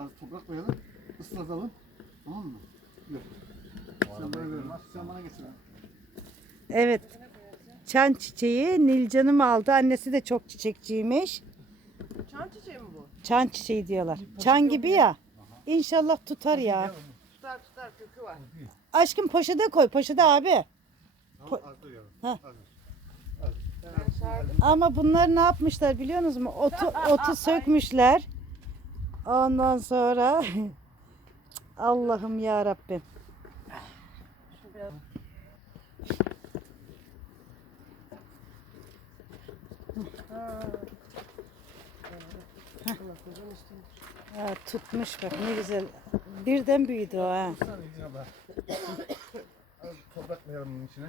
Az toprak koyalım. ıslatalım. Tamam mı? Yok. Sen bana ver. Sen bana getir. abi. Evet. Çan çiçeği Nilcan'ım aldı. Annesi de çok çiçekçiymiş. Çan çiçeği mi bu? Çan çiçeği diyorlar. Çan gibi ya. İnşallah tutar ya. Tutar tutar kökü var. Aşkım poşete koy. Poşete abi. Tamam az. Az. Ben sardım. Ama bunlar ne yapmışlar biliyor musunuz? Otu, otu sökmüşler. Ondan sonra Allah'ım ya Rabbim. Ha. Tutmuş bak ne güzel. Birden büyüdü o ha. Toprak koyalım bunun içine.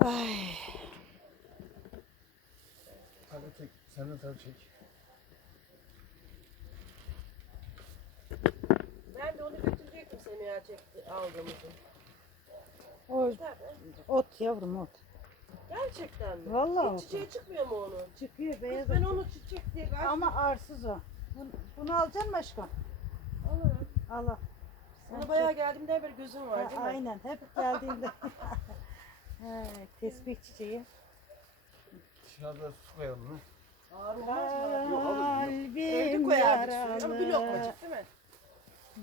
Ay. Hadi çek. Sen de tabii çek. Ben de onu götürecektim seni ya çekti aldığımızı. O ot yavrum ot. Gerçekten mi? Vallahi Hiç çiçeği çıkmıyor mu onun? Çıkıyor Kız ben onu çiçek diye gayet Ama arsız o. Bunu, bunu alacaksın mı aşkım? alırım. Al al. Sen Ona bayağı geldiğimden beri gözüm var Ha, değil mi? aynen hep geldiğinde. He, tesbih çiçeği. Dışarıda su koyalım mı? Ağır olmaz mı? Evde Kalbim koyardık suyu ama bir yaralı. değil mi?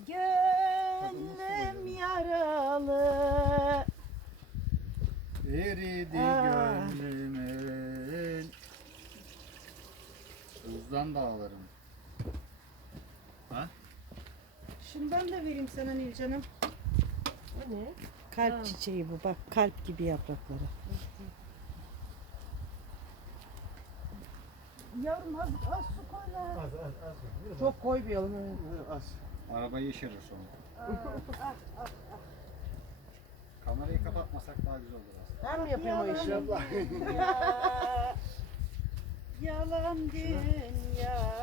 Gönlüm yaralı. Eridi Aa. gönlümün Buzdan dağlarım. Ha? Şunu ben de vereyim sana Nilcan'ım. Bu ne? Kalp Ha. çiçeği bu bak kalp gibi yaprakları. Yavrum az, az su koy lan. Az az az. Çok koymayalım. Az. Arabayı yeşerir sonra. Ah, ah. Kamerayı kapatmasak daha güzel olur aslında. Ben mi yapayım o işi? Yalan dünya, yalan dünya.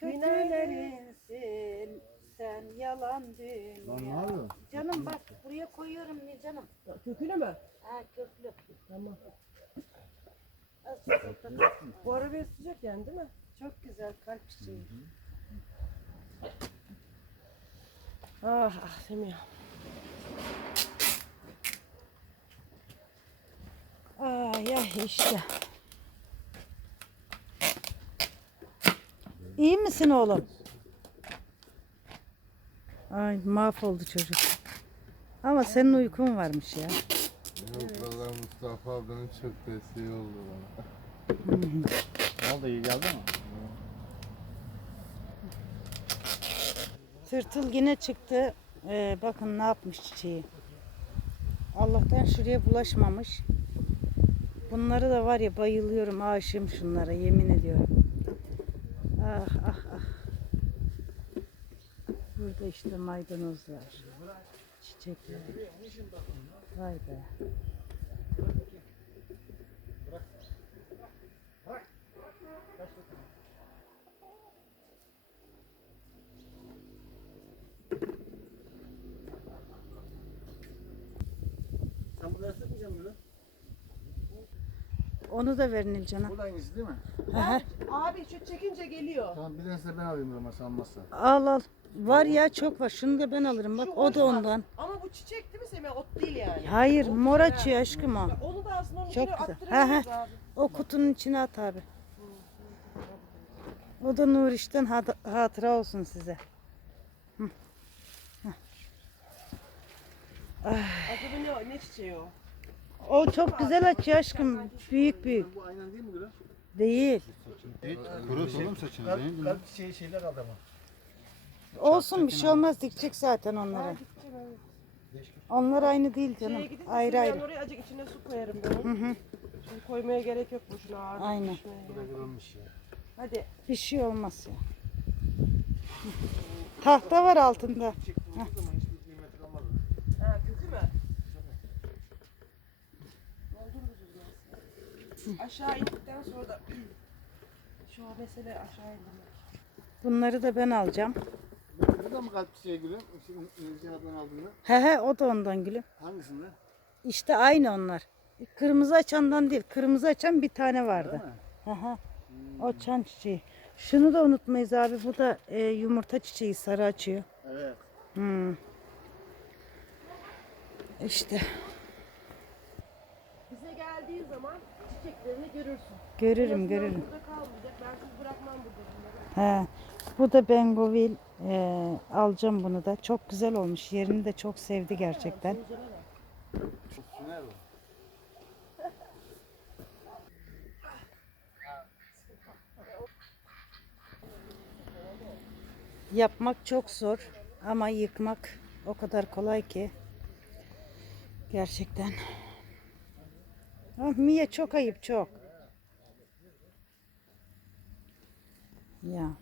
Kötülerinsin sen yalan Lan ne dünya. yapıyorsun? Canım bak buraya koyuyorum ne canım. Kökünü mü? Ha köklü. Tamam. Bu ara bir sıcak yani değil mi? Çok güzel kalp çiçeği. Ah ah Semih. Ay ay işte. İyi misin oğlum? Ay mahvoldu çocuk. Ama senin uykun varmış ya. Yok valla Mustafa abinin çok desteği oldu bana. Ne oldu iyi geldi mi? Tırtıl yine çıktı. Ee, bakın ne yapmış çiçeği. Allah'tan şuraya bulaşmamış. Bunları da var ya bayılıyorum aşığım şunlara yemin ediyorum. Ah ah ah. Burada işte maydanozlar. Çiçekler. Vay be. Sen burada sıkmayacaksın bunu. Onu da ver Nilcan'a. Bu da hangisi değil mi? Abi şu çekince geliyor. Tamam bir tanesini ben alayım ama almazsa. Al al. Var ya çok var. Şunu da ben alırım. Bak Şu o hoş da ondan. Ama bu çiçek değil mi Semih? Ot değil yani. Hayır Ot mor açıyor aşkım o. Onu da aslında onun Çok içine güzel. attırabiliriz abi. O kutunun içine at abi. O da Nuriş'ten hat- hatıra olsun size. Acaba ne, ne çiçeği o? O çok güzel açıyor aşkım. Büyük büyük. Bu aynen değil mi Gülüm? Değil. Kurut oğlum saçını Kalp, kalp çiçeği şeyler kaldı ama. Olsun bir şey olmaz. Dikecek zaten onları. Onlar aynı değil Şeye canım. gidince Ayrı ayrı. oraya acık içine su koyarım ben. Hı hı. Şimdi koymaya gerek yok boşuna ağır. Aynen. düşmeye Bu da kırılmış ya. Hadi. Bir şey olmaz ya. Tahta var altında. Vurduğu zaman hiçbir kıymeti kalmaz. Ha kökü mü? Doldururuz zaman. Aşağı indikten sonra da şu mesele aşağı indirmek. Bunları da ben alacağım. Da mı kalp çiçeği gülüm? Şimdi aldığında. He he o da ondan gülüm. Hangisinde? İşte aynı onlar. Kırmızı açandan değil. Kırmızı açan bir tane vardı. Mi? Aha. O çan çiçeği. Şunu da unutmayız abi. Bu da e, yumurta çiçeği sarı açıyor. Evet. Hmm. İşte Bize geldiğin zaman çiçeklerini görürsün. görürüm Yazın görürüm. Burada kalmayacak. Ben sizi bırakmam burada bunları. He. Bu da Bengovil. E, alacağım bunu da. Çok güzel olmuş. Yerini de çok sevdi gerçekten. Yapmak çok zor ama yıkmak o kadar kolay ki. Gerçekten. Ah Mia çok ayıp çok. Ya.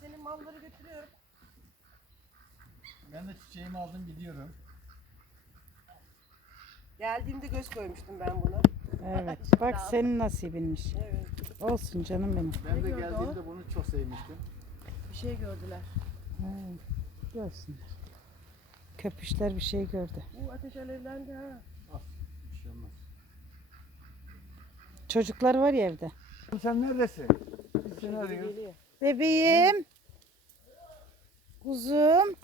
Senin malları götürüyorum. Ben de çiçeğimi aldım gidiyorum. Geldiğimde göz koymuştum ben buna. Evet. Bak senin nasibinmiş. Evet. Olsun canım benim. Ben de gördü geldiğimde bunu çok sevmiştim. Bir şey gördüler. Evet. Görsünler. Köpüşler bir şey gördü. Bu ateş alevlendi ha. Bir şey olmaz. Çocuklar var ya evde. Sen neredesin? Biz seni arıyoruz. Geliyor. Bebeğim. Kuzum.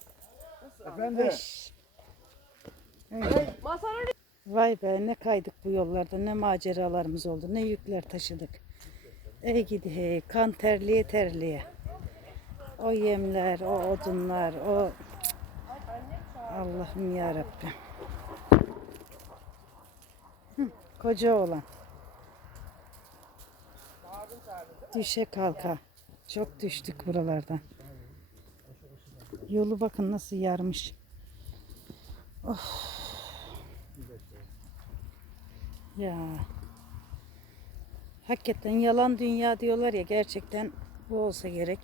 Efendim? Eş. Vay be ne kaydık bu yollarda ne maceralarımız oldu ne yükler taşıdık. Ey gidi hey kan terliye terliye. O yemler o odunlar o Allah'ım ya Rabbim. Koca oğlan. Düşe kalka. Çok düştük buralardan. Yolu bakın nasıl yarmış. Ya. Hakikaten yalan dünya diyorlar ya gerçekten bu olsa gerek.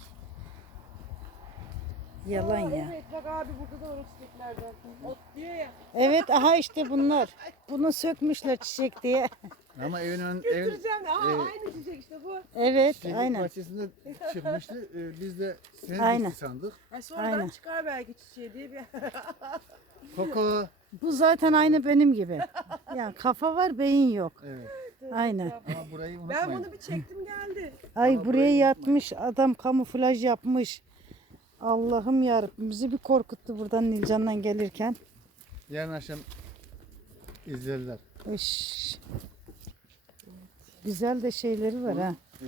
Yalan ya. Evet bak abi burada da var o çiçeklerden. Ot diyor ya. Evet aha işte bunlar. Bunu sökmüşler çiçek diye. Ama evin ön, evin Götüreceğim. Aa e, aynı çiçek işte bu. Evet çiçeklik aynen. bahçesinde çıkmıştı. Ee, biz de senin Aynen. sandık. Ay sonradan Aynen. çıkar belki çiçeği diye bir. Koko. Bu zaten aynı benim gibi. Yani kafa var beyin yok. Evet. Aynen. Ama burayı unutmayın. ben bunu bir çektim geldi. Ay buraya yatmış adam kamuflaj yapmış. Allah'ım yarabbim bizi bir korkuttu buradan Nilcan'dan gelirken. Yarın akşam izlerler. Iş. Güzel de şeyleri var ha. Ee,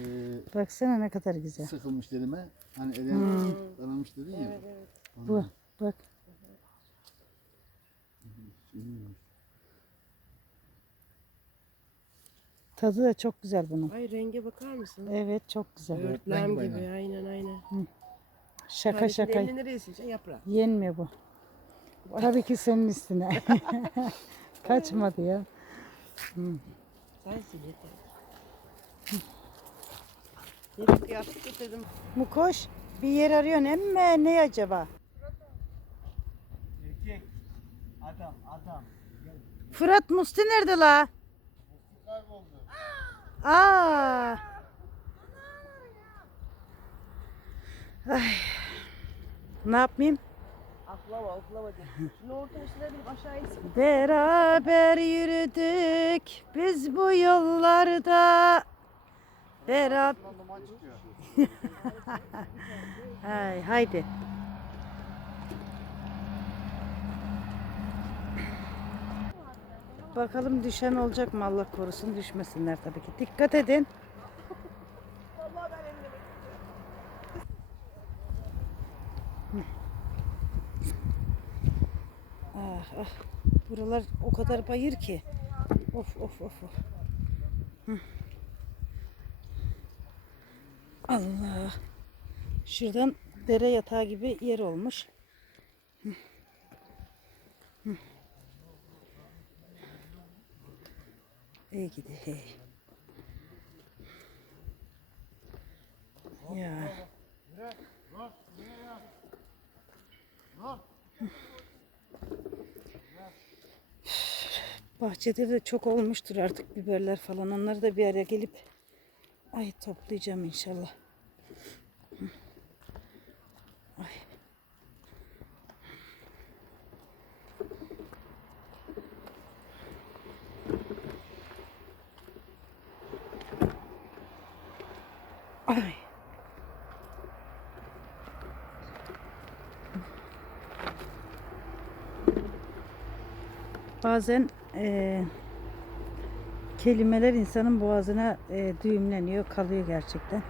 Baksana ne kadar güzel. sıkılmış dedime. Hani elin Hmm. danamış dedin ya. Evet evet. Bu bak. Tadı da çok güzel bunun. Ay renge bakar mısın? Evet çok güzel. Örtlem rengi gibi bayağı. aynen aynen. Şaka şaka. Elini nereye sileceksin yaprağı? Yenmiyor bu. Tabii ki senin üstüne. Kaçmadı ya. Sensin yeter. Bir kıyafet getirdim. Mukoş bir yer arıyorsun emme ne acaba? Erkek. Adam adam. Fırat Musti nerede la? Aa. Ay. Ne yapmayayım? Aklama aklama diye. Şunu orta üstüne aşağı insin. Beraber yürüdük biz bu yollarda. Beraber. Hay, haydi. Bakalım düşen olacak mı Allah korusun düşmesinler tabii ki. Dikkat edin. Vallahi ben elimle Ah, ah. Buralar o kadar bayır ki. Of of of. of. Hı. Allah. Şuradan dere yatağı gibi yer olmuş. Hı. Hı. İyi gidi hey. Ya. Bahçede de çok olmuştur artık biberler falan. Onları da bir araya gelip ay toplayacağım inşallah. Ay. Ay. Bazen eee, kelimeler insanın boğazına eee, düğümleniyor, kalıyor gerçekten.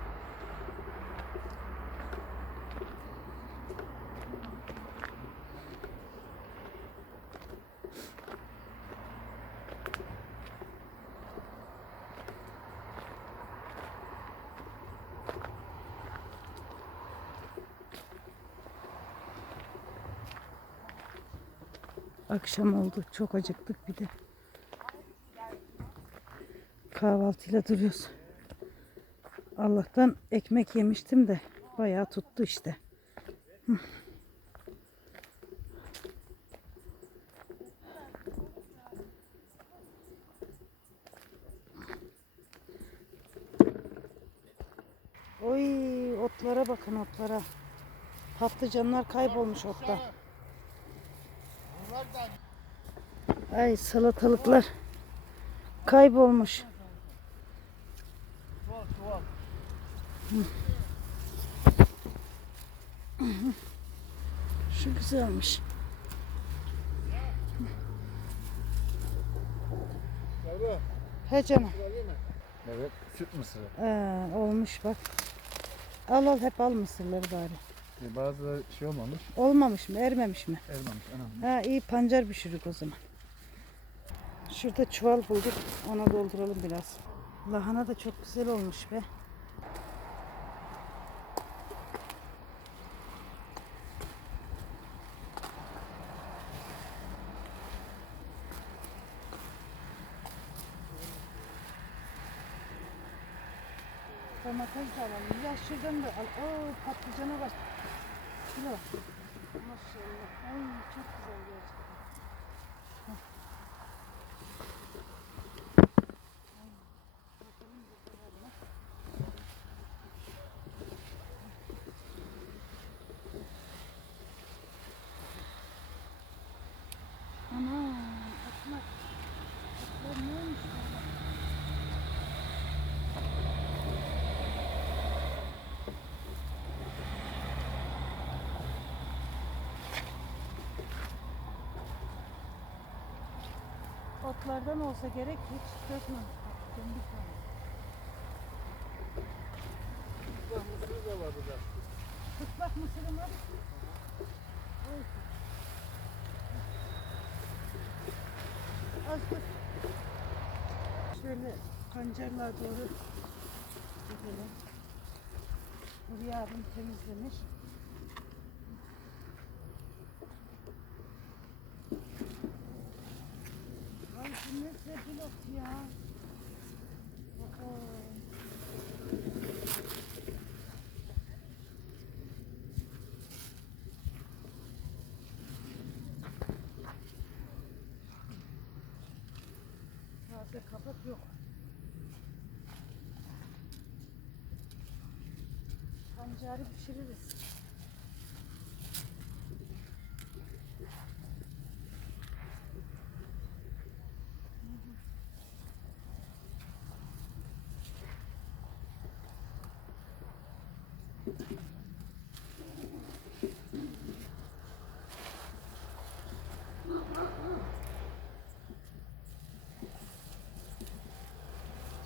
Akşam oldu. Çok acıktık bir de. Kahvaltıyla duruyoruz. Allah'tan ekmek yemiştim de bayağı tuttu işte. Oy otlara bakın otlara. Patlıcanlar kaybolmuş otta. Ay salatalıklar kaybolmuş. Şu güzelmiş. He canım. Evet, süt mısırı. Ee, olmuş bak. Al al hep al mısırları bari. E, bazıları şey olmamış, Olmamış mı ermemiş mi? ermemiş. Anam. Ha iyi pancar pişirik o zaman. Şurada çuval bulduk. Ona dolduralım biraz. Lahana da çok güzel olmuş be. Domates alalım. Ya şuradan da al. Oo patlıcana bak. Kilo. Maşallah. Ay çok güzel gerçekten. Ana, atlar. Atlar neymiş böyle? Otlardan olsa gerek hiç dökmemiş. Bak, döndük yani. Bak mısırı da var burada. Kıslak mısırım var. Oy. Az. Şöyle pancarlar doğru gidelim. Buraya abim temizlemiş. Ay sebilot ya. Taze kabak yok. Pancarı pişiririz.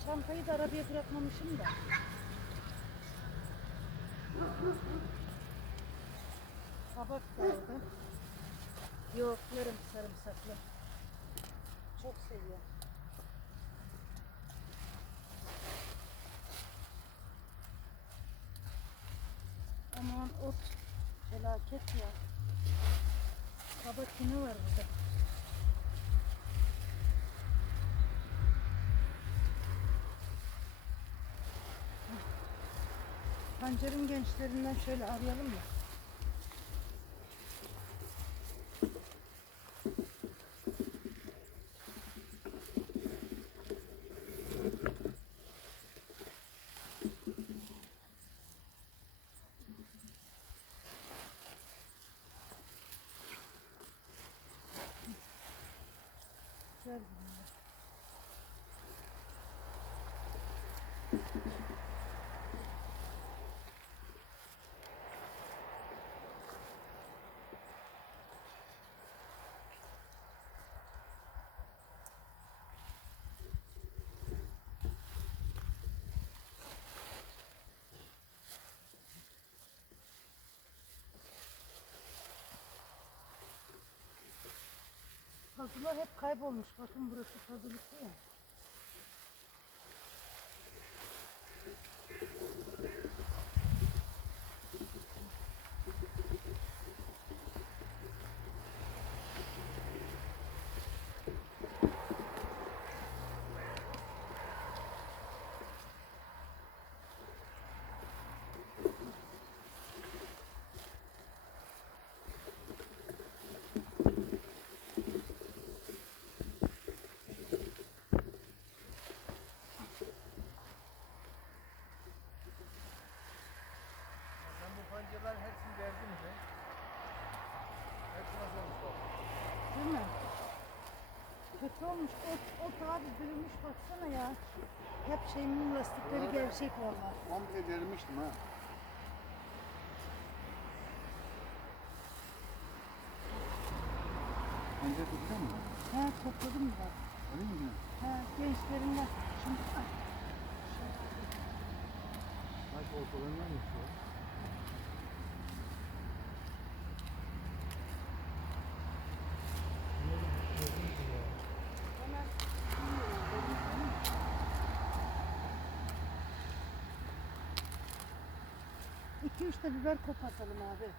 Çantayı da arabaya bırakmamışım da. Kabak da aldım. Yoğurtlarım sarımsaklı. Çok seviyorum. Aman ot felaket ya. Kabak yine var burada. Pancarın gençlerinden şöyle arayalım mı? Güzel bunlar. Pazılar hep kaybolmuş. Bakın burası pazılıkta ya. Sen bu pancarların hepsini verdin mi? Hepsi nasıl olmuş bak. Değil mi? Kötü olmuş. Ot, ot abi bürümüş baksana ya. Hep şeyin lastikleri gevşek valla. Komple delmiştim ha. Pancar tutuyor mu? He topladım da. Öyle mi? He gençlerinden. Şimdi bak. Bak ortalarından geçiyor. Üç de biber kopartalım abi.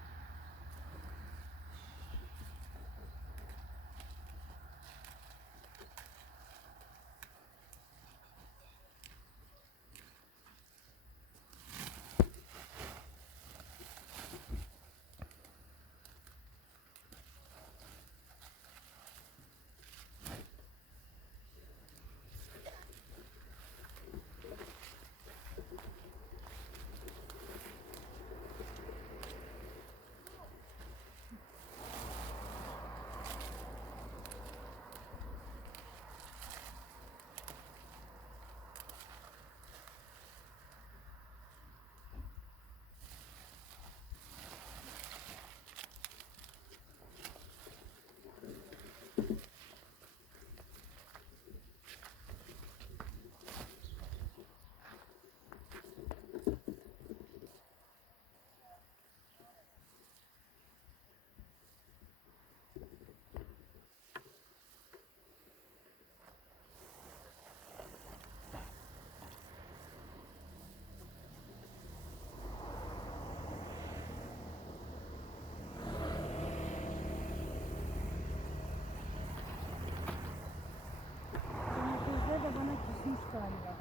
Domatesler de bana küsmüş galiba.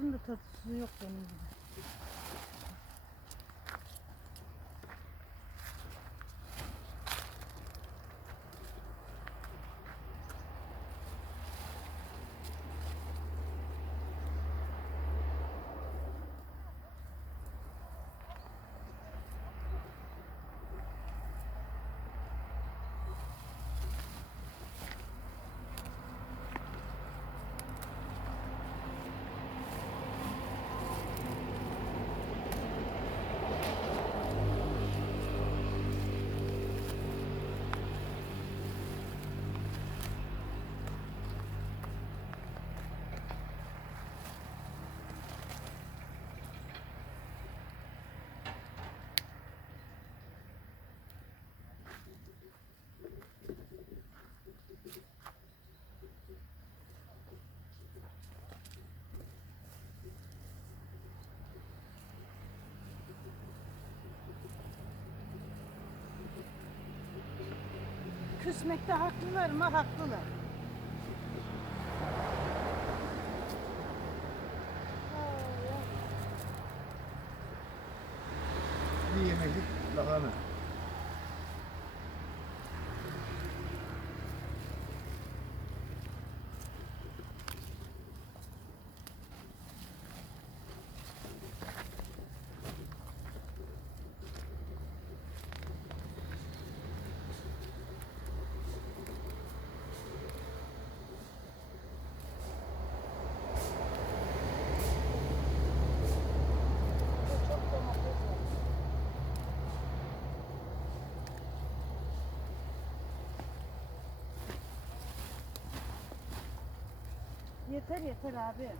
Onların da tadı yok benim gibi. Küsmekte haklılar mı? Haklılar. Bir yemeklik lahana. Yeter yeter abi.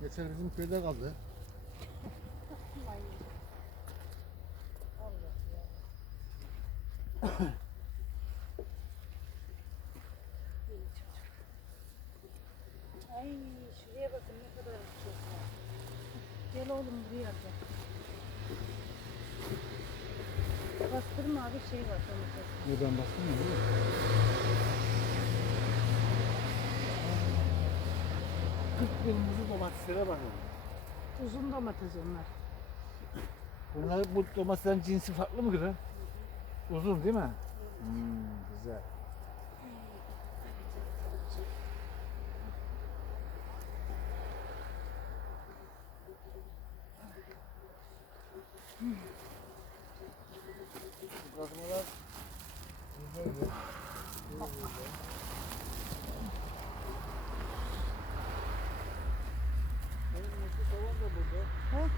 Geçen bizim köyde kaldı. Ay şuraya bakın ne kadar çok var. Gel oğlum buraya gel. Bastırma abi şey var domates. Buradan bastın mı? Kırmızı domateslere bakın. Uzun domates onlar. Bunlar bu domateslerin cinsi farklı mı kızım? Uzun değil mi? Hmm, güzel. Bu kazmalar güzel. 哎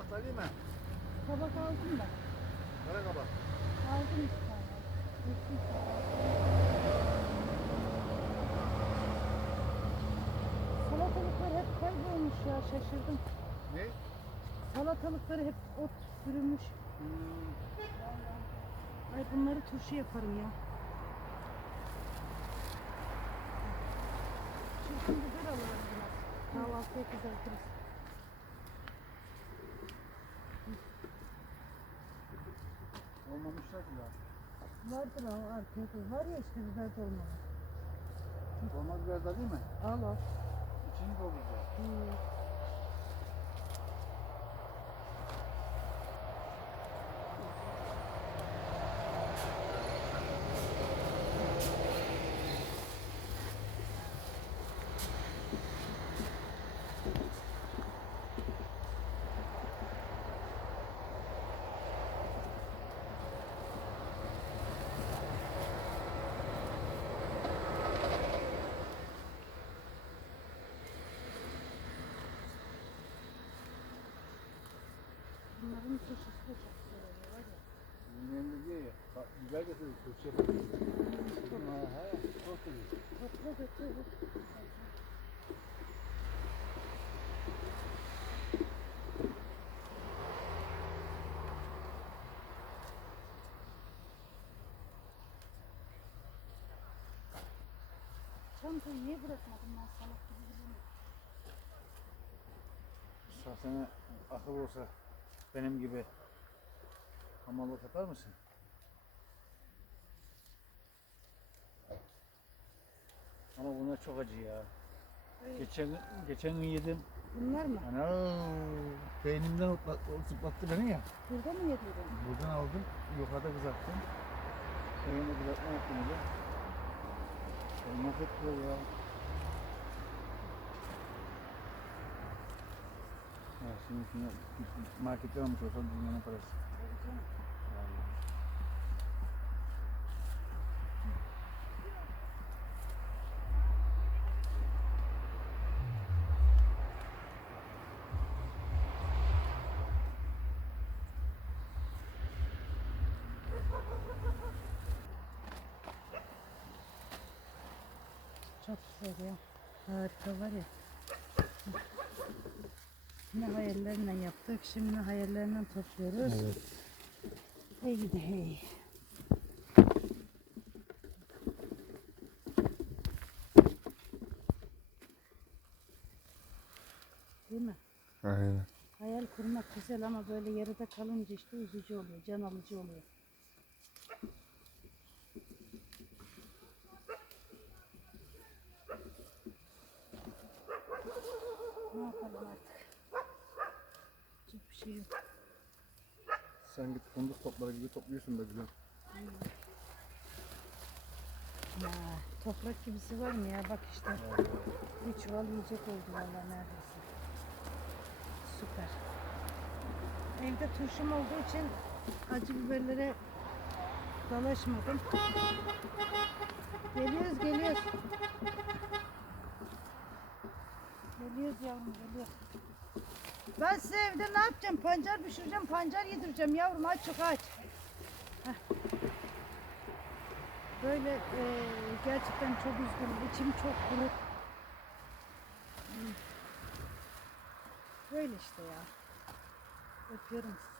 Kabak değil mi? kabak aldım da. Kara kabak. Aldım bir tane. Yeşil kabak. Salatalıklar hep kaybolmuş ya şaşırdım. Ne? Salatalıkları hep ot sürülmüş. Hmm. Ay bunları turşu yaparım ya. Çirkin biber alırım biraz. Kahvaltıya kızartırız. Olmamışlar ki daha. Vardır o arkaya koy. Var ya işte biber dolmalı. Olmaz biber de değil mi? Al al. İçini dolduracağız. Hmm. Bunların turşusu da çok güzel oluyor var ya. Bizim yerinde diyor ya. Bak biber getirdik. Turşu ha ha. Çok iyi. Topla götür. Çantayı niye bırakmadın ben salak gibi. Sana akıl olsa benim gibi hamallık yapar mısın? Ama bunlar çok acı ya. Geçen geçen gün yedim. Bunlar mı? Ana beynimden zıplattı beni ya. Burada mı yedirdin? Buradan aldım, yukarıda kızarttım. Evine kızartma yaptım. Beni mahvettiler ya. Ya şimdi şunu git- marketten almış olsam dünyanın parası. Çok güzel ya. Harika var ya. Ne hayallerle yaptık, şimdi hayallerinden topluyoruz. Evet. Hey gidi hey. Değil mi? Aynen. Hayal kurmak güzel ama böyle yarıda kalınca işte üzücü oluyor, can alıcı oluyor. Büyük. Sen git fındık topları gibi topluyorsun be gülüm. Ya, toprak gibisi var mı ya? Bak işte. Bir çuval yiyecek oldu valla neredeyse. Süper. Evde turşum olduğu için acı biberlere dalaşmadım. Geliyoruz geliyoruz. Geliyoruz yavrum geliyoruz. Ben size evde ne yapacağım? Pancar pişireceğim, pancar yedireceğim yavrum aç çok aç. Böyle e, gerçekten çok üzgünüm. İçim çok buruk. Hmm. Böyle işte ya. Öpüyorum sizleri.